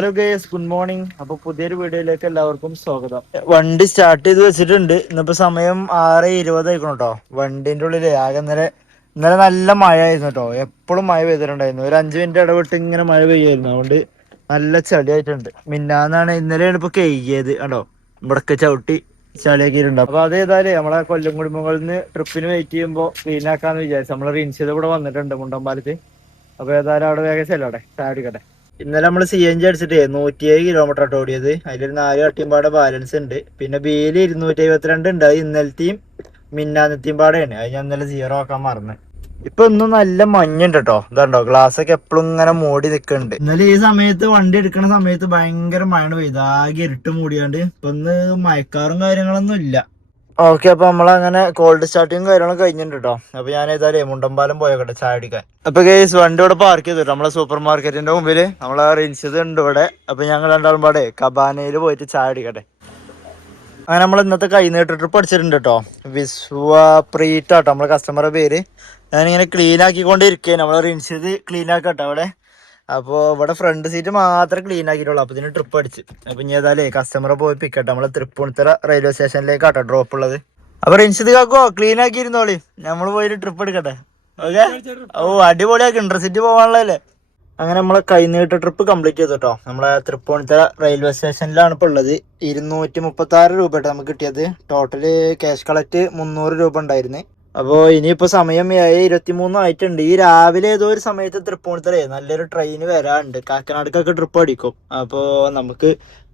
Hello guys, good morning. അപ്പൊ പുതിയൊരു വീഡിയോയിലേക്ക് എല്ലാവർക്കും സ്വാഗതം. വണ്ടി സ്റ്റാർട്ട് ചെയ്ത് വെച്ചിട്ടുണ്ട്. ഇന്നിപ്പോ സമയം 6:20 ആയിക്കണം കേട്ടോ. വണ്ടിന്റെ ഉള്ളില് ആകെ ഇന്നലെ നല്ല മഴ ആയിരുന്നു കേട്ടോ. എപ്പോഴും മഴ പെയ്തിട്ടുണ്ടായിരുന്നു. ഒരു 5 മിനിറ്റ് ഇടവിട്ട് ഇങ്ങനെ മഴ പെയ്യായിരുന്നു. അതുകൊണ്ട് നല്ല ചളിയായിട്ടുണ്ട്. ഇന്നലെയാണ് ഇപ്പൊ കഴുകിയത് കേട്ടോ. ഇവിടൊക്കെ ചവിട്ടി ചളിയാക്കിയിട്ടുണ്ട്. അപ്പൊ അതേതായാലും നമ്മളെ കൊല്ലം കുടുംബങ്ങളിൽ നിന്ന് ട്രിപ്പിന് വെയിറ്റ് ചെയ്യുമ്പോൾ ക്ലീൻ ആക്കാന്ന് വിചാരിച്ചു. നമ്മളെ റിൻസിത് കൂടെ വന്നിട്ടുണ്ട് മുണ്ടമ്പാലത്ത്. അപ്പൊ ഏതായാലും അവിടെ വേഗം ചെല്ലട്ടെ, ചാടിക്കട്ടെ. ഇന്നലെ നമ്മള് CNG അടിച്ചിട്ട് 107 കിലോമീറ്റർ ആട്ടോ ഓടിയത്. അതിലൊരു 4 കട്ടിയും ബാലൻസ് ഉണ്ട്. പിന്നെ ബിയില് 272 ഉണ്ട്. അത് ഇന്നലത്തെയും മിന്നാന്നത്തെയും പാടെയാണ്. അത് ഞാൻ ഇന്നലെ 0 ആക്കാൻ മറന്ന്. ഇപ്പൊ ഇന്നും നല്ല മഞ്ഞുണ്ട് കേട്ടോ. ഇതുണ്ടോ, ഗ്ലാസ് ഒക്കെ എപ്പോഴും ഇങ്ങനെ മൂടി നിൽക്കുന്നുണ്ട്. ഇന്നലെ ഈ സമയത്ത് വണ്ടി എടുക്കുന്ന സമയത്ത് ഭയങ്കര മഴ പെയ്ത് ആകെ ഇരുട്ട് മൂടിയാണ്ട്. ഇപ്പൊ ഇന്ന് മഴക്കാറും കാര്യങ്ങളൊന്നും ഇല്ല. ഓക്കെ, അപ്പൊ നമ്മളങ്ങനെ കോൾഡ് സ്റ്റാർട്ടിങ് കാര്യങ്ങളൊക്കെ കഴിഞ്ഞിട്ടുണ്ട് കേട്ടോ. അപ്പൊ ഞാൻ ഏതായാലും മുണ്ടമ്പാലം പോയോട്ടെ ചായ അടിക്കാൻ. അപ്പൊ ഗേസ്, വണ്ടി ഇവിടെ പാർക്ക് ചെയ്തു. നമ്മളെ സൂപ്പർ മാർക്കറ്റിന്റെ മുമ്പില് നമ്മളെ റിൻസിത് ഉണ്ട് ഇവിടെ. അപ്പൊ ഞങ്ങൾ രണ്ടാളും പാടെ കബാനയിൽ പോയിട്ട് ചായ അടിക്കട്ടെ. അങ്ങനെ നമ്മൾ ഇന്നത്തെ കൈനീട്ട ട്രിപ്പ് അടിച്ചിട്ടുണ്ട് കേട്ടോ. വിശ്വപ്രീറ്റാട്ടോ നമ്മളെ കസ്റ്റമറുടെ പേര്. ഞാനിങ്ങനെ ക്ലീൻ ആക്കിക്കൊണ്ടിരിക്കുകയാണ്. നമ്മളെ റിൻസിത് ക്ലീൻ ആക്കട്ടോ അവിടെ. അപ്പോൾ ഇവിടെ ഫ്രണ്ട് സീറ്റ് മാത്രമേ ക്ലീൻ ആക്കിയിട്ടുള്ളൂ. അപ്പോൾ ഇതിന് ട്രിപ്പ് അടിച്ച്. അപ്പോൾ ഇനി ഏതായാലേ കസ്റ്റമറെ പോയി പിക്കട്ടെ. നമ്മളെ തൃപ്പൂണിത്തുറ റെയിൽവേ സ്റ്റേഷനിലേക്കാട്ടോ ഡ്രോപ്പ് ഉള്ളത്. അപ്പോൾ റിൻസിത് കാക്കോ ക്ലീൻ ആക്കിയിരുന്നോളി, നമ്മൾ പോയിട്ട് ട്രിപ്പ് എടുക്കട്ടെ. ഓക്കെ. ഓ, അടിപൊളിയാക്കി ഇന്റർസിറ്റി പോകാനുള്ളതല്ലേ. അങ്ങനെ നമ്മളെ കൈനീട്ട ട്രിപ്പ് കംപ്ലീറ്റ് ചെയ്തു കേട്ടോ. നമ്മളെ തൃപ്പൂണിത്തുറ റെയിൽവേ സ്റ്റേഷനിലാണ് ഇപ്പോൾ ഉള്ളത്. 236 രൂപ കേട്ടോ നമുക്ക് കിട്ടിയത്. ടോട്ടല് ക്യാഷ് കളക്ട് 300 രൂപ ഉണ്ടായിരുന്നു. അപ്പോൾ ഇനിയിപ്പോൾ സമയം 7:23 ആയിട്ടുണ്ട്. ഈ രാവിലെ ഏതോ ഒരു സമയത്ത് തൃപ്പൂണിത്തുറ നല്ലൊരു ട്രെയിൻ വരാറുണ്ട്. കാക്കനാടക്കൊക്കെ ട്രിപ്പ് അടിക്കും. അപ്പോൾ നമുക്ക്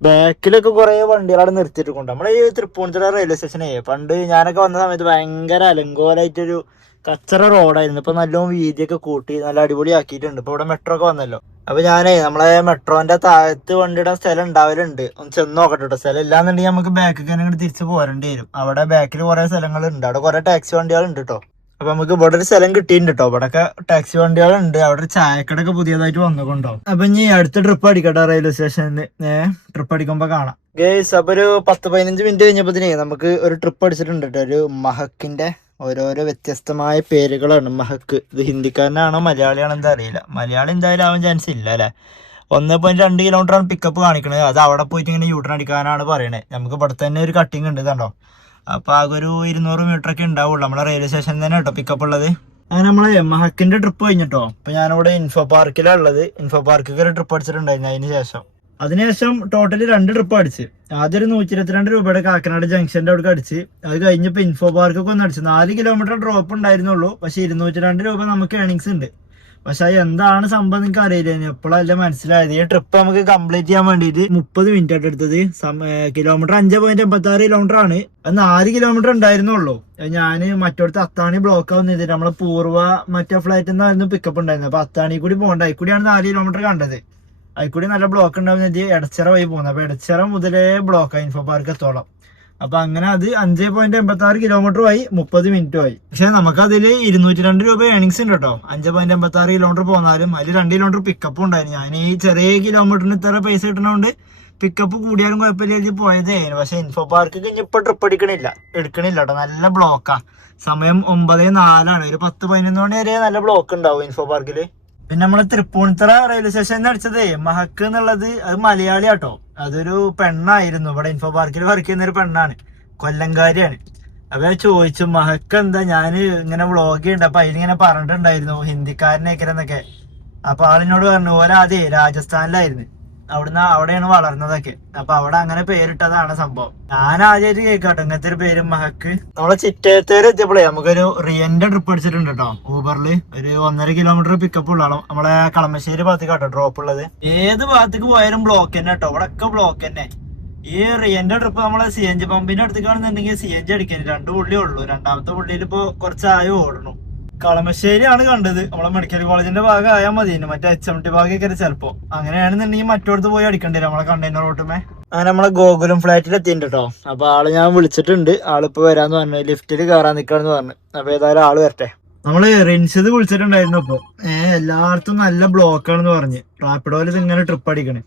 ബാക്കിലൊക്കെ കുറേ വണ്ടികളവിടെ നിർത്തിയിട്ടുണ്ട്. നമ്മളെ ഈ തൃപ്പൂണിത്തുറ റെയിൽവേ സ്റ്റേഷനേ പണ്ട് ഞാനൊക്കെ വന്ന സമയത്ത് ഭയങ്കര അലങ്കോലമായിട്ടൊരു കച്ചറ റോഡായിരുന്നു. ഇപ്പൊ നല്ലോണം വീതിയൊക്കെ കൂട്ടി നല്ല അടിപൊളി ആക്കിയിട്ടുണ്ട്. ഇപ്പൊ ഇവിടെ മെട്രോ ഒക്കെ വന്നല്ലോ. അപ്പൊ ഞാനേ നമ്മളെ മെട്രോന്റെ താഴത്ത് വണ്ടിയുടെ സ്ഥലം ഉണ്ടാവലുണ്ട്. ഒന്ന് ചെന്ന് നോക്കട്ടെ കേട്ടോ. സ്ഥലം ഇല്ലാന്നുണ്ടെങ്കിൽ നമുക്ക് ബാക്കിൽ തന്നെ തിരിച്ച് പോരേണ്ടി വരും. അവിടെ ബാക്കിൽ കുറെ സ്ഥലങ്ങളുണ്ട്. അവിടെ കുറെ ടാക്സി വണ്ടികളുണ്ട് കേട്ടോ. അപ്പൊ നമുക്ക് ഇവിടെ ഒരു സ്ഥലം കിട്ടിയിട്ടുണ്ട് കേട്ടോ. ഇവിടെയൊക്കെ ടാക്സി വണ്ടികളുണ്ട്. അവിടെ ഒരു ചായക്കടയൊക്കെ പുതിയതായിട്ട് വന്നുകൊണ്ടോ. അപ്പൊ ഇനി അടുത്ത ട്രിപ്പ് അടിക്കട്ടെ റെയിൽവേ സ്റ്റേഷനിൽ. ട്രിപ്പ് അടിക്കുമ്പോ കാണാം ഗേസ്. അപ്പൊ ഒരു 10-15 മിനിറ്റ് കഴിഞ്ഞപ്പോഴത്തേനെ നമുക്ക് ഒരു ട്രിപ്പ് അടിച്ചിട്ടുണ്ട് കേട്ടോ. ഒരു മഹക്കിന്റെ ഓരോരോ വ്യത്യസ്തമായ പേരുകളാണ്. മഹക്ക് ഇത് ഹിന്ദിക്കാരനാണോ മലയാളിയാണോ എന്താ അറിയില്ല. മലയാളം എന്തായാലും ആവാൻ ചാൻസ് ഇല്ല അല്ലെ. 1.2 കിലോമീറ്ററാണ് പിക്കപ്പ് കാണിക്കണത്. അത് അവിടെ പോയിട്ട് ഇങ്ങനെ യൂട്ടേൺ അടിക്കാനാണ് പറയണത്. നമുക്ക് ഇവിടെ തന്നെ ഒരു കട്ടിങ് ഉണ്ട് കണ്ടോ. അപ്പൊ ആകെ ഒരു 200 മീറ്റർ ഒക്കെ ഉണ്ടാവുള്ളൂ. നമ്മളെ റെയിൽവേ സ്റ്റേഷനിൽ തന്നെ കേട്ടോ പിക്കപ്പ് ഉള്ളത്. അങ്ങനെ നമ്മളെ മഹക്കിന്റെ ട്രിപ്പ് കഴിഞ്ഞിട്ടോ. അപ്പൊ ഞാനിവിടെ ഇൻഫോ പാർക്കിലാണ് ഉള്ളത്. ഇൻഫോ പാർക്കിൽ ഒരു ട്രിപ്പ് അടിച്ചിട്ടുണ്ടായിരുന്നു. അതിനുശേഷം ടോട്ടല് 2 ട്രിപ്പ് അടിച്ച്. ആദ്യം ഒരു 122 രൂപയുടെ കാക്കനാട് ജംഗ്ഷന്റെ അവിടെ അടിച്ച്. അത് കഴിഞ്ഞപ്പോ ഇൻഫോ പാർക്കൊക്കെ ഒന്ന് അടിച്ചു. 4 കിലോമീറ്റർ ഡ്രോപ്പ് ഉണ്ടായിരുന്നുള്ളൂ. പക്ഷെ 202 രൂപ നമുക്ക് ഏണിങ്സ് ഉണ്ട്. പക്ഷെ അത് എന്താണ് സംഭവം നിങ്ങൾക്ക് അറിയില്ല. എപ്പോഴല്ല മനസ്സിലായത്. ഈ ട്രിപ്പ് നമുക്ക് കംപ്ലീറ്റ് ചെയ്യാൻ വേണ്ടിയിട്ട് 30 മിനിറ്റ് ആയിട്ട് എടുത്തത്. കിലോമീറ്റർ 5.86 കിലോമീറ്റർ ആണ്. അത് 4 കിലോമീറ്റർ ഉണ്ടായിരുന്നുള്ളൂ. ഞാൻ മറ്റോടത്ത് അത്താണി ബ്ലോക്ക് ആവുന്നത്. നമ്മളെ പൂർവ്വ മറ്റേ ഫ്ലൈറ്റിൽ നിന്നായിരുന്നു പിക്കപ്പ് ഉണ്ടായിരുന്നത്. അപ്പൊ അത്താണി കൂടി പോകണ്ട. അതിക്കൂടിയാണ് 4 കിലോമീറ്റർ കണ്ടത്. അതിൽക്കൂടി നല്ല ബ്ലോക്ക് ഉണ്ടാവുന്നത് എടച്ചിറ വഴി പോകുന്നത്. അപ്പൊ എടച്ചിറ മുതലേ ബ്ലോക്കായി ഇൻഫോ പാർക്ക് എത്തോളം. അപ്പൊ അങ്ങനെ അത് 5.86 കിലോമീറ്റർ ആയി 30 മിനിറ്റും ആയി. പക്ഷെ നമുക്ക് അതിൽ 202 രൂപ ഏണിങ്സ് ഉണ്ട് കേട്ടോ. 5.86 കിലോമീറ്റർ പോന്നാലും അതിൽ 2 കിലോമീറ്റർ പിക്കപ്പ് ഉണ്ടായിരുന്നു. ഞാൻ ഈ ചെറിയ കിലോമീറ്ററിന് ഇത്ര പൈസ കിട്ടണോണ്ട് പിക്കപ്പ് കൂടിയാലും കുഴപ്പമില്ല പോയതേ. പക്ഷെ ഇൻഫോ പാർക്ക് ഇപ്പൊ ട്രിപ്പ് എടുക്കണില്ല കേട്ടോ. നല്ല ബ്ലോക്കാ. സമയം 9:04 ഒരു 10-11 മണി വരെ നല്ല ബ്ലോക്ക് ഉണ്ടാവും ഇൻഫോ പാർക്കില്. പിന്നെ നമ്മള് തൃപ്പൂണിത്തുറ റെയിൽവേ സ്റ്റേഷനിൽ അടിച്ചത് മഹക്ക് എന്നുള്ളത് അത് മലയാളി ആട്ടോ. അതൊരു പെണ്ണായിരുന്നു. ഇവിടെ ഇൻഫോ പാർക്കിൽ വർക്ക് ചെയ്യുന്ന ഒരു പെണ്ണാണ്, കൊല്ലംകാരിയാണ്. അപ്പൊ ചോദിച്ചു മഹക്ക് എന്താ, ഞാൻ ഇങ്ങനെ വ്ളോഗ് ചെയ്യുന്നുണ്ട്. അപ്പൊ അതിലിങ്ങനെ പറഞ്ഞിട്ടുണ്ടായിരുന്നു ഹിന്ദിക്കാരനേക്കരെന്നൊക്കെ. അപ്പൊ ആളിനോട് പറഞ്ഞു ഓരോ ആദ്യം രാജസ്ഥാനിലായിരുന്നു. അവിടെയാണ് വളർന്നതൊക്കെ. അപ്പൊ അവിടെ അങ്ങനെ പേരിട്ടതാണ് സംഭവം. ഞാൻ ആദ്യമായിട്ട് കേൾക്കാട്ടോ ഇങ്ങനത്തെ ഒരു പേരും മഹക്ക്. നമ്മളെ ചിറ്റേത്തേര് എത്തിയപ്പോഴേ നമുക്കൊരു റിയന്റെ ട്രിപ്പ് അടിച്ചിട്ടുണ്ട് കേട്ടോ. ഊബറിൽ ഒരു 1.5 കിലോമീറ്റർ പിക്കപ്പ് ഉള്ളതാണ്. നമ്മളെ കളമശ്ശേരി ഭാഗത്തേക്കാട്ടോ ഡ്രോപ്പ് ഉള്ളത്. ഏത് ഭാഗത്തേക്ക് പോയാലും ബ്ലോക്ക് തന്നെ കേട്ടോ. ഇവിടെ ഒക്കെ ബ്ലോക്ക് തന്നെ. ഈ റിയന്റെ ട്രിപ്പ് നമ്മളെ CNG പമ്പിന്റെ അടുത്തേക്കാണെന്നുണ്ടെങ്കിൽ CNG അടിക്കാൻ 2 പുള്ളി ഉള്ളൂ. രണ്ടാമത്തെ പുള്ളിയിൽ ഇപ്പൊ കുറച്ചായോ ഓടണു. കളമശ്ശേരിയാണ് കണ്ടത്. നമ്മളെ മെഡിക്കൽ കോളേജിന്റെ ഭാഗം ആയാൽ മതി. മറ്റേ HMT ഭാഗമൊക്കെ ചിലപ്പോ അങ്ങനെയാണെന്നുണ്ടെങ്കിൽ മറ്റോടത്ത് പോയി അടിക്കേണ്ടി വരും നമ്മളെ കണ്ടെയ്നർ റോട്ടുമേ. അങ്ങനെ നമ്മളെ ഗോകുലം ഫ്ലാറ്റിൽ എത്തിയിട്ടുണ്ട് കേട്ടോ. അപ്പൊ ആള് ഞാൻ വിളിച്ചിട്ടുണ്ട്. ആളിപ്പോ വരാന്ന് പറഞ്ഞു. ലിഫ്റ്റിൽ കയറാൻ നിൽക്കാന്ന് പറഞ്ഞു. അപ്പൊ ഏതായാലും ആള് വരട്ടെ. നമ്മള് റിൻസിത് വിളിച്ചിട്ടുണ്ടായിരുന്നു. ഇപ്പൊ എല്ലായിടത്തും നല്ല ബ്ലോക്ക് ആണെന്ന് പറഞ്ഞ് റാപ്പിഡോയിൽ ഇങ്ങനെ ട്രിപ്പ് അടിക്കണേ.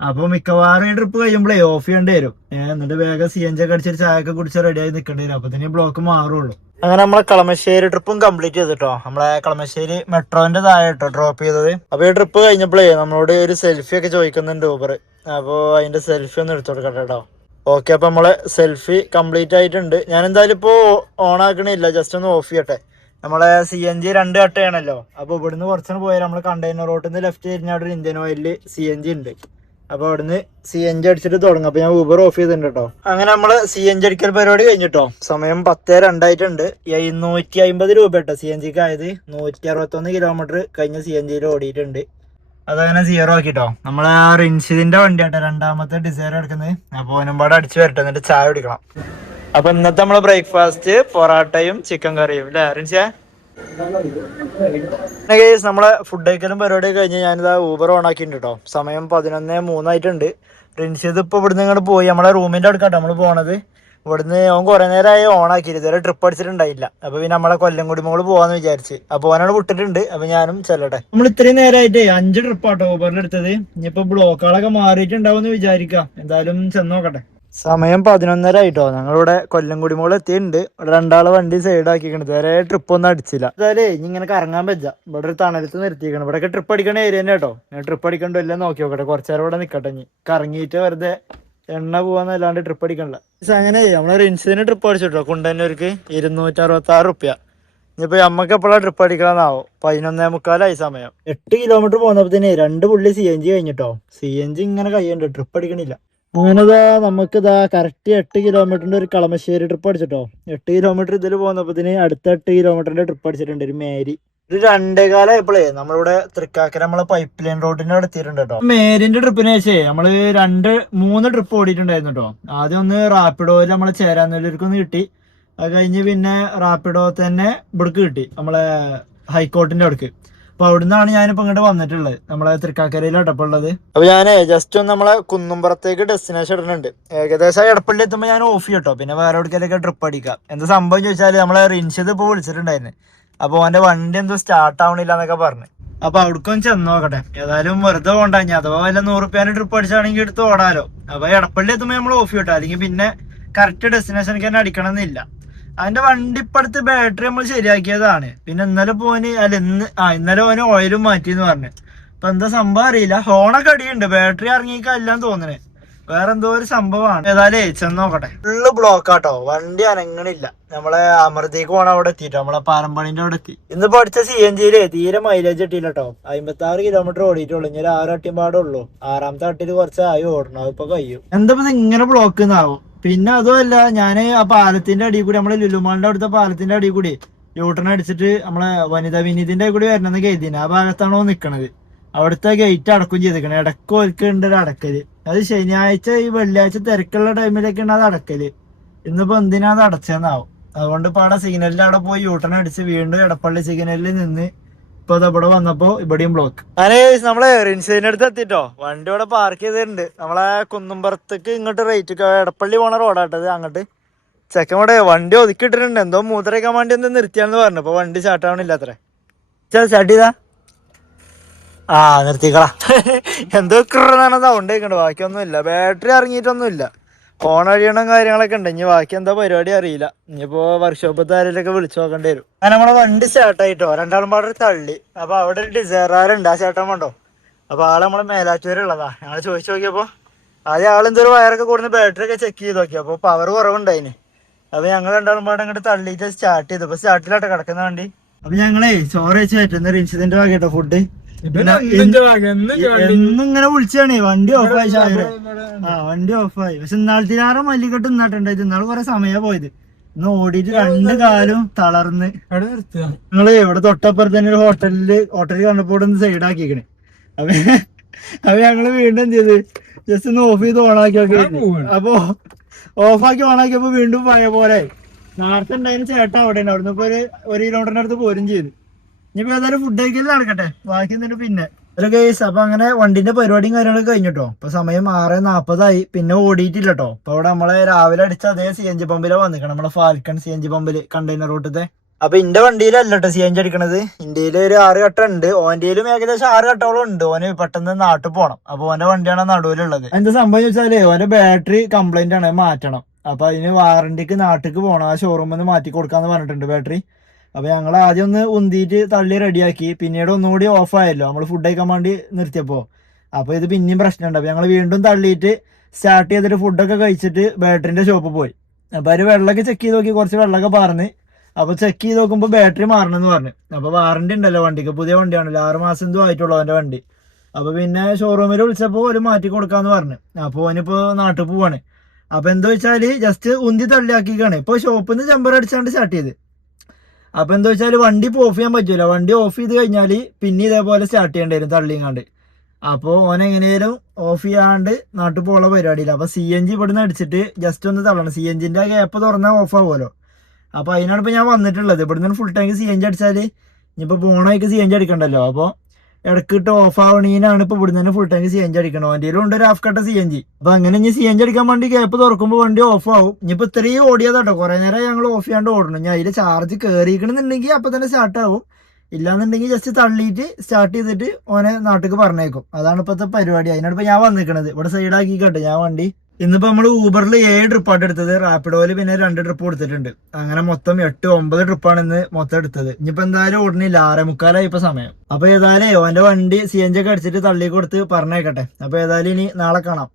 അപ്പൊ മിക്കവാറും ഈ ട്രിപ്പ് കഴിയുമ്പോഴേ ഓഫ് ചെയ്യേണ്ടി വരും. എന്നിട്ട് വേഗം CNG ഒക്കെ അടിച്ചൊരു ചായ ഒക്കെ കുടിച്ച് റെഡി ആയി നിൽക്കേണ്ടി വരും. അപ്പൊ തന്നെ ബ്ലോക്ക് മാറുള്ളൂ. അങ്ങനെ നമ്മളെ കളമശ്ശേരി ട്രിപ്പും കംപ്ലീറ്റ് ചെയ്തിട്ടോ. നമ്മളെ കളമശ്ശേരി മെട്രോന്റെ താഴെ കേട്ടോ ഡ്രോപ്പ് ചെയ്തത്. അപ്പൊ ഈ ട്രിപ്പ് കഴിഞ്ഞപ്പോഴേ നമ്മളോട് ഒരു സെൽഫി ഒക്കെ ചോദിക്കുന്നുണ്ട് ഊബർ. അപ്പൊ അതിന്റെ സെൽഫി ഒന്ന് എടുത്തു കൊടുക്കട്ടെ കേട്ടോ. ഓക്കെ, അപ്പൊ നമ്മളെ സെൽഫി കംപ്ലീറ്റ് ആയിട്ടുണ്ട്. ഞാൻ എന്തായാലും ഇപ്പോ ഓൺ ആക്കണില്ല, ജസ്റ്റ് ഒന്ന് ഓഫ് ചെയ്യട്ടെ. നമ്മളെ CNG 2 കട്ടയാണല്ലോ. അപ്പൊ ഇവിടുന്ന് കുറച്ചാണ് പോയാൽ നമ്മള് കണ്ടെയ്നർ റോഡിൽ നിന്ന് ലെഫ്റ്റ് തിരിഞ്ഞ അവിടെ ഒരു ഇന്ത്യൻ ഓയിലില് CNG ഉണ്ട്. അപ്പൊ അവിടുന്ന് CNG അടിച്ചിട്ട് തുടങ്ങും. അപ്പൊ ഞാൻ ഊബർ ഓഫ് ചെയ്തിട്ടുണ്ട് കേട്ടോ. അങ്ങനെ നമ്മള് CNG അടിക്കൽ പരിപാടി കഴിഞ്ഞിട്ടോ. സമയം 10:02 ആയിട്ടുണ്ട്. 250 രൂപ കേട്ടോ CNGക്ക് ആയത്. 161 കിലോമീറ്റർ കഴിഞ്ഞ CNGയിൽ ഓടിയിട്ടുണ്ട്. അതങ്ങനെ 0 ആക്കിട്ടോ. നമ്മളെ ആ റിൻഷിദിന്റെ വണ്ടിയാട്ടോ രണ്ടാമത്തെ ഡിസൈർ എടുക്കുന്നത്. അപ്പൊ ഓനുമ്പാട് അടിച്ചു വരട്ടെ, എന്നിട്ട് ചായ കുടിക്കണം. അപ്പൊ ഇന്നത്തെ നമ്മളെ ബ്രേക്ക്ഫാസ്റ്റ് പൊറാട്ടയും ചിക്കൻ കറിയും അല്ലേ റിൻഷ? നമ്മളെ ഫുഡ് കഴിക്കലും പരിപാടി കഴിഞ്ഞ് ഞാനിതാ ഊബർ ഓൺ ആക്കിയിട്ടുണ്ട് കേട്ടോ. സമയം 11:03 ആയിട്ടുണ്ട്. റിൻഷിദ് ഇപ്പൊ ഇവിടുന്ന് ഇങ്ങോട്ട് പോയി. നമ്മളെ റൂമിന്റെ അടുക്കാട്ടോ നമ്മള് പോണത്. ഇവിടുന്ന് ഓൻ കുറെ നേരമായി ഓൺ ആക്കിയിട്ട് ഇതുവരെ ട്രിപ്പ് അടിച്ചിട്ടുണ്ടായില്ല. അപ്പൊ പിന്നെ നമ്മളെ കൊല്ലംകുടി മോള് പോവാന്ന് വിചാരിച്ച്. അപ്പൊ ഓനോട് വിട്ടിട്ടുണ്ട്. അപ്പൊ ഞാനും ചെല്ലട്ടെ. നമ്മൾ ഇത്രയും നേരമായിട്ട് 5 ട്രിപ്പാട്ടോ ഊബറിൽ എടുത്തത്. ഇനിയിപ്പോ ബ്ലോക്കുകളൊക്കെ മാറിയിട്ടുണ്ടാവും എന്ന് വിചാരിക്കാം. എന്തായാലും ചെന്ന് നോക്കട്ടെ. സമയം 11:30 ആയിട്ടോ. ഞങ്ങളിവിടെ കൊല്ലംകുടി മോള് എത്തിയിട്ടുണ്ട്. രണ്ടാളെ വണ്ടി സൈഡ് ആക്കിക്കണത്. ഇതുവരെ ട്രിപ്പ് ഒന്നും അടിച്ചില്ല. അതായത് ഇനി ഇങ്ങനെ കറങ്ങാൻ പറ്റാ. ഇവിടെ ഒരു തണലത്ത് നിർത്തിക്കണം. ഇവിടെയൊക്കെ ട്രിപ്പ് അടിക്കണ ഏരിയ തന്നെ കേട്ടോ. ഞാൻ ട്രിപ്പ് അടിക്കണ്ടോ എല്ലാം നോക്കി നോക്കട്ടെ. കുറച്ചേരം ഇവിടെ നിക്കട്ടെ. ഇനി കറങ്ങിയിട്ട് വെറുതെ എണ്ണ പോവാന്നല്ലാണ്ട് ട്രിപ്പ് അടിക്കണില്ല. അങ്ങനെ നമ്മളെ റിൻസിന് ട്രിപ്പ് അടിച്ചിട്ടോ. കുണ്ടന്നൂർക്ക് 266 റുപ്യ. ഇനിയിപ്പോ നമ്മക്ക് എപ്പോഴാ ട്രിപ്പ് അടിക്കണമെന്നാവോ. 11:45 സമയം. 8 കിലോമീറ്റർ പോകുന്നപ്പോ തന്നെ 2 പുള്ളി CNG കഴിഞ്ഞിട്ടോ. CNG ഇങ്ങനെ കഴിയണ്ട്, ട്രിപ്പ് അടിക്കണില്ല. അങ്ങനെതാ നമുക്കിതാ കറക്റ്റ് 8 കിലോമീറ്ററിന്റെ ഒരു കളമശ്ശേരി ട്രിപ്പ് അടിച്ചിട്ടോ. 8 കിലോമീറ്റർ ഇതിൽ പോകുന്നപ്പത്തിന് അടുത്ത 8 കിലോമീറ്ററിന്റെ ട്രിപ്പ് അടിച്ചിട്ടുണ്ട്. ഒരു മേരി ഒരു 2:15 ആയപ്പോഴേ നമ്മളിവിടെ തൃക്കാക്കര നമ്മളെ പൈപ്പ് ലൈൻ റോഡിന്റെ അവിടെ എത്തിയിട്ടുണ്ട് കേട്ടോ. മേരിന്റെ ട്രിപ്പിന് ശേഷേ നമ്മള് 2-3 ട്രിപ്പ് ഓടിയിട്ടുണ്ടായിരുന്നു കേട്ടോ. ആദ്യം ഒന്ന് റാപ്പിഡോയിൽ നമ്മളെ ചേരാനല്ലൂർക്കൊന്ന് കിട്ടി. അത് കഴിഞ്ഞ് പിന്നെ റാപ്പിഡോ തന്നെ ഇവിടേക്ക് കിട്ടി, നമ്മളെ ഹൈക്കോർട്ടിന്റെ അവിടേക്ക്. അപ്പൊ അവിടുന്നാണ് ഞാനിപ്പോ ഇങ്ങോട്ട് വന്നിട്ടുള്ളത്. നമ്മളെ തൃക്കാക്കരയിലാണ് ഇപ്പൊ ഉള്ളത്. അപ്പൊ ഞാൻ ജസ്റ്റ് ഒന്ന് നമ്മളെ കുന്നുംപുറത്തേക്ക് ഡെസ്റ്റിനേഷൻ ഇടുന്നുണ്ട്. ഏകദേശം എടപ്പള്ളി എത്തുമ്പോൾ ഞാൻ ഓഫ് ചെയ്യട്ടോ. പിന്നെ വേറെ എവിടേക്കൊക്കെ ട്രിപ്പ് അടിക്കാം. എന്താ സംഭവം ചോദിച്ചാല് നമ്മളെ റിൻഷിദ് ഇപ്പൊ വിളിച്ചിട്ടുണ്ടായിരുന്നു. അപ്പൊ അവന്റെ വണ്ടി എന്തോ സ്റ്റാർട്ട് ആവണില്ല എന്നൊക്കെ പറഞ്ഞു. അപ്പൊ അവിടേക്കും ചെന്ന് നോക്കട്ടെ. ഏതായാലും വെറുതെ കൊണ്ടാഞ്ഞ അഥവാ വല്ല 100 റുപ്യാന്റെ ട്രിപ്പ് അടിച്ചാണെങ്കിൽ എടുത്ത് ഓടാലോ. അപ്പൊ എടപ്പള്ളി എത്തുമ്പോൾ നമ്മൾ ഓഫ് ചെയ്യട്ടോ. അല്ലെങ്കിൽ പിന്നെ കറക്റ്റ് ഡെസ്റ്റിനേഷനിലേക്ക് തന്നെ അടിക്കണം എന്നില്ല. അതിന്റെ വണ്ടി ഇപ്പടുത്ത് ബാറ്ററി നമ്മൾ ശരിയാക്കിയതാണ്. പിന്നെ ഇന്നലെ പോന് അല്ല ഇന്നലെ പോന് ഓയിലും മാറ്റിന്ന് പറഞ്ഞു. അപ്പൊ എന്താ സംഭവം അറിയില്ല. ഹോണൊക്കെ അടിയുണ്ട്, ബാറ്ററി ഇറങ്ങിക്കല്ലാന്ന് തോന്നണേ. വേറെ എന്തോ ഒരു സംഭവമാണ്. ഏതായാലും ചെന്ന് നോക്കട്ടെ. ഫുള്ള് ബ്ലോക്കാട്ടോ, വണ്ടി അനങ്ങണില്ല. നമ്മളെ അമൃതേക്ക് പോണ അവിടെ എത്തിട്ടോ. നമ്മളെ പാരമ്പണിന്റെ അവിടെ എത്തി. ഇന്ന് പഠിച്ച CNGയില് തീരെ മൈലേജ് കിട്ടിയില്ല കേട്ടോ. 56 കിലോമീറ്റർ ഓടിയിട്ടുള്ളൂ. ഇനി 6 അട്ടിയും പാടുള്ളൂ. 6ാമത്തെ അട്ടിയിൽ കുറച്ചായി ഓടണം. അതിപ്പോ കഴിയും. എന്താ ഇങ്ങനെ ബ്ലോക്ക് എന്നാവും. പിന്നെ അതുമല്ല, ഞാൻ ആ പാലത്തിന്റെ അടിയിൽ കൂടി നമ്മളെ ലുലുമാളിന്റെ അവിടുത്തെ പാലത്തിന്റെ അടിയിൽ കൂടി യൂട്ടൺ അടിച്ചിട്ട് നമ്മളെ വനിതാ വിനീതിന്റെ കൂടി വരണമെന്ന് കരുതിന്. ആ ഭാഗത്താണോ നിക്കണത്. അവിടുത്തെ ഗേറ്റ് അടക്കും ചെയ്തിരിക്കണേ. ഇടയ്ക്ക് ഒരുക്കുണ്ട് ഒരു അടക്കല്. അത് ശനിയാഴ്ച ഈ വെള്ളിയാഴ്ച തിരക്കുള്ള ടൈമിലൊക്കെയാണ് അത് അടക്കല്. ഇന്നിപ്പോ എന്തിനാ അത് അടച്ചെന്നാവും. അതുകൊണ്ട് ഇപ്പൊ അവിടെ സിഗ്നലിൽ അവിടെ പോയി യൂട്ടൺ അടിച്ച് വീണ്ടും എടപ്പള്ളി സിഗ്നലിൽ നിന്ന് ഇപ്പൊ ഇവിടെ വന്നപ്പോ ഇവിടെയും ബ്ലോക്ക്. ഞാന് നമ്മളെ റിൻസിന്റെ അടുത്ത് എത്തിട്ടോ. വണ്ടി ഇവിടെ പാർക്ക് ചെയ്തിട്ടുണ്ട്. നമ്മളെ കുന്നുംപുറത്തേക്ക് ഇങ്ങോട്ട് റേറ്റ് എടപ്പള്ളി പോണ റോഡാട്ടത്. അങ്ങോട്ട് ചെക്കൻ ഇവിടെ വണ്ടി ഒതുക്കിയിട്ടിട്ടുണ്ട്. എന്തോ മൂത്രയ്ക്കാൻ വേണ്ടി എന്തോ നിർത്തിയാന്ന് പറഞ്ഞു. അപ്പൊ വണ്ടി സ്റ്റാർട്ടാവണില്ല അത്രേ. സ്റ്റാർട്ട് ചെയ്താ നിർത്തിക്കളാ. എന്തോ കിറന്നാണ് സൗണ്ട് കേൾക്കണ്ട. ബാക്കിയൊന്നും ഇല്ല. ബാറ്ററി ഇറങ്ങിയിട്ടൊന്നും ഇല്ല. ഫോൺ അഴിയണം കാര്യങ്ങളൊക്കെ ഉണ്ട്. ഇനി ബാക്കി എന്താ പരിപാടി അറിയില്ല. ഇനിയിപ്പോ വർക്ക്ഷോപ്പത്തെ ആരെയൊക്കെ വിളിച്ചു നോക്കേണ്ടി വരും. അങ്ങനെ നമ്മളെ വണ്ടി സ്റ്റാർട്ടായിട്ടോ. രണ്ടാളും പാടെ തള്ളി. അപ്പൊ അവിടെ ഒരു ഡിസൈറാറുണ്ട്. ആ ചേട്ടൻ വേണ്ടോ. അപ്പൊ ആള് നമ്മളെ മേലാറ്റൂരുള്ളതാ. ഞങ്ങൾ ചോദിച്ചു നോക്കിയപ്പോ ആദ്യം ആളെന്തൊരു വയറൊക്കെ കൊടുന്ന് ബാറ്ററി ഒക്കെ ചെക്ക് ചെയ്ത് നോക്കി. അപ്പൊ പവർ കുറവുണ്ടായിന്. അപ്പൊ ഞങ്ങൾ രണ്ടാളും പാടെ അങ്ങോട്ട് തള്ളിയിട്ട് സ്റ്റാർട്ട് ചെയ്തു. അപ്പൊ സ്റ്റാർട്ടിലാട്ടോ കിടക്കുന്ന വണ്ടി. അപ്പൊ ഞങ്ങളേ ചോറ് വെച്ച് പറ്റുന്ന റിൻസിന്റെ ഭാഗട്ടോ ഫുഡ് എന്നും ഇങ്ങനെ വിളിച്ചാണേ. വണ്ടി ഓഫായി ഷായറെ. വണ്ടി ഓഫായി. പക്ഷെ ഇന്നാളത്തിലാറ് മല്ലിക്കെട്ട് നിന്നിട്ടുണ്ടായത്. ഇന്നാള് കുറെ സമയം പോയത്. ഇന്ന് ഓടിയിട്ട് 2 കാലും തളർന്ന് ഞങ്ങള് ഇവിടെ തൊട്ടപ്പുറത്ത് തന്നെ ഒരു ഹോട്ടലിൽ കണ്ടപ്പോൾ ഒന്ന് സൈഡ് ആക്കിക്കണേ. അപ്പൊ ഞങ്ങള് വീണ്ടും എന്ത് ചെയ്ത് ജസ്റ്റ് ഒന്ന് ഓഫ് ചെയ്ത് ഓണാക്കി നോക്കി. അപ്പൊ ഓഫാക്കി ഓണാക്കിയപ്പോ വീണ്ടും പഴയ പോലെ. നേരത്തെ ഉണ്ടായിരുന്ന ചേട്ടാ അവിടെ ഉണ്ട്. അവിടുന്ന് ഇപ്പൊ 1 കിലോമീറ്ററിന്റെ അടുത്ത് പോരും ചെയ്ത്. ഇനിയിപ്പോ ഏതായാലും ഫുഡ് കഴിക്കൽ നടക്കട്ടെ. ബാക്കി എന്നിട്ട് പിന്നെ കേസ്. അപ്പൊ അങ്ങനെ വണ്ടിന്റെ പരിപാടിയും കാര്യങ്ങളൊക്കെ കഴിഞ്ഞിട്ടോ. ഇപ്പൊ സമയം 6:40 പിന്നെ ഓടിയിട്ടില്ല കേട്ടോ. ഇപ്പൊ അവിടെ നമ്മളെ രാവിലെ അടിച്ച അതേ CNG പമ്പിലാണ് വന്നിക്കണം. നമ്മളെ ഫാൽക്കൺ CNG പമ്പില് കണ്ടെയ്നർ റോട്ടത്തെ. അപ്പൊ ഇന്റെ വണ്ടിയിലല്ല കേട്ടോ CNG അടിക്കണത്. ഇന്ത്യയിൽ ഒരു 6 ഘട്ടം ഉണ്ട്. ഓന്റെയിലും ഏകദേശം 6 ഘട്ടോളം ഉണ്ട്. ഓന് പെട്ടെന്ന് നാട്ടിൽ പോകണം. അപ്പൊ ഓന്റെ വണ്ടിയാണ് നടുവിലുള്ളത്. എന്താ സംഭവം വെച്ചാല് ഓന്റെ ബാറ്ററി കംപ്ലൈന്റ് ആണ്, മാറ്റണം. അപ്പൊ അതിന് വാറണ്ടിക്ക് നാട്ടിലേക്ക് പോകണം. ആ ഷോറൂമിൽ നിന്ന് മാറ്റി കൊടുക്കാന്ന് പറഞ്ഞിട്ടുണ്ട് ബാറ്ററി. അപ്പൊ ഞങ്ങൾ ആദ്യം ഒന്ന് ഉന്തിയിട്ട് തള്ളി റെഡിയാക്കി. പിന്നീട് ഒന്നുകൂടി ഓഫ് ആയല്ലോ നമ്മൾ ഫുഡ് കഴിക്കാൻ വേണ്ടി നിർത്തിയപ്പോ. അപ്പൊ ഇത് പിന്നെയും പ്രശ്നമുണ്ട്. അപ്പൊ ഞങ്ങൾ വീണ്ടും തള്ളിയിട്ട് സ്റ്റാർട്ട് ചെയ്തിട്ട് ഫുഡൊക്കെ കഴിച്ചിട്ട് ബാറ്ററിന്റെ ഷോപ്പിൽ പോയി. അപ്പൊ അവര് വെള്ളമൊക്കെ ചെക്ക് ചെയ്ത് നോക്കി, കുറച്ച് വെള്ളമൊക്കെ പറഞ്ഞ്. അപ്പൊ ചെക്ക് ചെയ്ത് നോക്കുമ്പോ ബാറ്ററി മാറണമെന്ന് പറഞ്ഞു. അപ്പൊ വാറണ്ടി ഉണ്ടല്ലോ വണ്ടിക്ക്, പുതിയ വണ്ടിയാണല്ലോ, 6 മാസം എന്തോ ആയിട്ടുള്ളൂ അവന്റെ വണ്ടി. അപ്പൊ പിന്നെ ഷോറൂമിൽ വിളിച്ചപ്പോ ഒരു മാറ്റി കൊടുക്കാന്ന് പറഞ്ഞു. അപ്പൊ ഓനിപ്പോ നാട്ടിൽ പോവാണ്. അപ്പൊ എന്താ വെച്ചാല് ജസ്റ്റ് ഉന്തി തള്ളിയാക്കിക്കാണ്. ഇപ്പൊ ഷോപ്പിൽ നിന്ന് ജമ്പർ അടിച്ചാണ്ട് സ്റ്റാർട്ട് ചെയ്ത്. അപ്പൊ എന്താ വെച്ചാല് വണ്ടി ഇപ്പൊ ഓഫ് ചെയ്യാൻ പറ്റൂല. വണ്ടി ഓഫ് ചെയ്ത് കഴിഞ്ഞാല് പിന്നെ ഇതേപോലെ സ്റ്റാർട്ട് ചെയ്യേണ്ടി വരും തള്ളിങ്ങാണ്ട്. അപ്പൊ ഓൻ എങ്ങനെയാലും ഓഫ് ചെയ്യാണ്ട് നാട്ടിൽ പോകാനുള്ള പരിപാടിയില്ല. അപ്പൊ CNG ഇവിടുന്ന് അടിച്ചിട്ട് ജസ്റ്റ് ഒന്ന് തള്ളണം. CNGന്റെ ഗ്യാപ്പ് തുറന്നാൽ ഓഫ് ആവുമല്ലോ. അപ്പൊ അതിനാണ് ഇപ്പൊ ഞാൻ വന്നിട്ടുള്ളത്. ഇവിടുന്ന് ഫുൾ ടാങ്ക് CNG അടിച്ചാല് ഇനിയിപ്പോ പോണായിക്ക് CNG അടിക്കണ്ടല്ലോ. അപ്പൊ ഇടക്കിട്ട് ഓഫ് ആവണീനാണ് ഇപ്പൊ ഇവിടുന്ന് തന്നെ ഫുൾ ടാങ്ക് CNG അടിക്കണം. വണ്ടിയിലും ഉണ്ട് ഒരു ഹാഫ് കട്ട CNG. അപ്പൊ അങ്ങനെ ഇനി CNG അടിക്കാൻ വേണ്ടി ഗ്യാപ്പ് തുറക്കുമ്പോൾ വണ്ടി ഓഫ് ആവും. ഇനിയിപ്പോ ഇത്രയും ഓടിയതാട്ടോ, കുറെ നേരം ഞങ്ങൾ ഓഫ് ചെയ്യാണ്ട് ഓടണം. ഞാൻ അതിൽ ചാർജ് കയറിയിരിക്കണമെന്നുണ്ടെങ്കിൽ അപ്പൊ തന്നെ സ്റ്റാർട്ട് ആവും. ഇല്ലാന്നുണ്ടെങ്കിൽ ജസ്റ്റ് തള്ളിയിട്ട് സ്റ്റാർട്ട് ചെയ്തിട്ട് ഓനെ നാട്ടിലേക്ക് പറഞ്ഞേക്കും. അതാണ് ഇപ്പോഴത്തെ പരിപാടി. അതിനാണ് ഇപ്പൊ ഞാൻ വന്നിരിക്കണത്. ഇവിടെ സൈഡാക്കിക്കട്ടെ ഞാൻ വണ്ടി. ഇന്നിപ്പോ നമ്മള് ഊബറിൽ 7 ട്രിപ്പാണ് എടുത്തത്. റാപ്പിഡോയില് പിന്നെ 2 ട്രിപ്പ് കൊടുത്തിട്ടുണ്ട്. അങ്ങനെ മൊത്തം 8-9 ട്രിപ്പാണ് ഇന്ന് മൊത്തം എടുത്തത്. ഇനിയിപ്പോ എന്തായാലും ഓടണില്ല, 6:45 ഇപ്പൊ സമയം. അപ്പൊ ഏതായാലും ഓന്റെ വണ്ടി CNG ഒക്കെ അടിച്ചിട്ട് തള്ളി കൊടുത്ത് പറഞ്ഞേക്കട്ടെ. അപ്പൊ ഏതായാലും ഇനി നാളെ കാണാം.